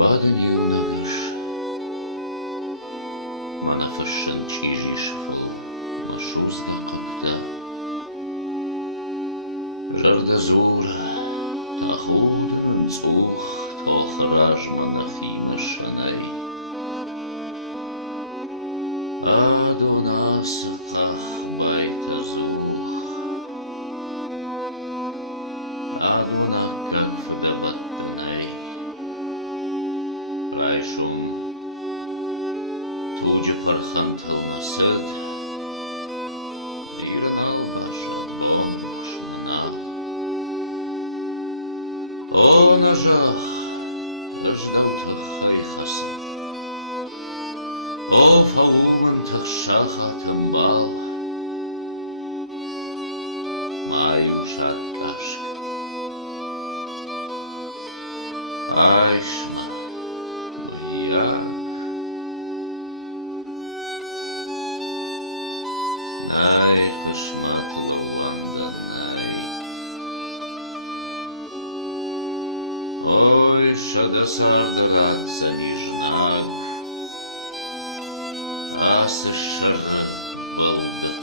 Baden юнагыш, мана фашын чижиш фыл, машузга кокта. Жарда зура, тахудын цух, тохраж манахина шанай. Адуна сатах байта зух, Адуна как фдабаттанай. Райшун туджи пархан тылмасыд, Дирнал баша боншмана. О нажах, наждал тахайхаса. О фавумын тахшаха тымбал, Майым шатташк. Айшма, як, Най хышматлы ванданай. Ой, шадасардалатса нижнак, Асы шары балды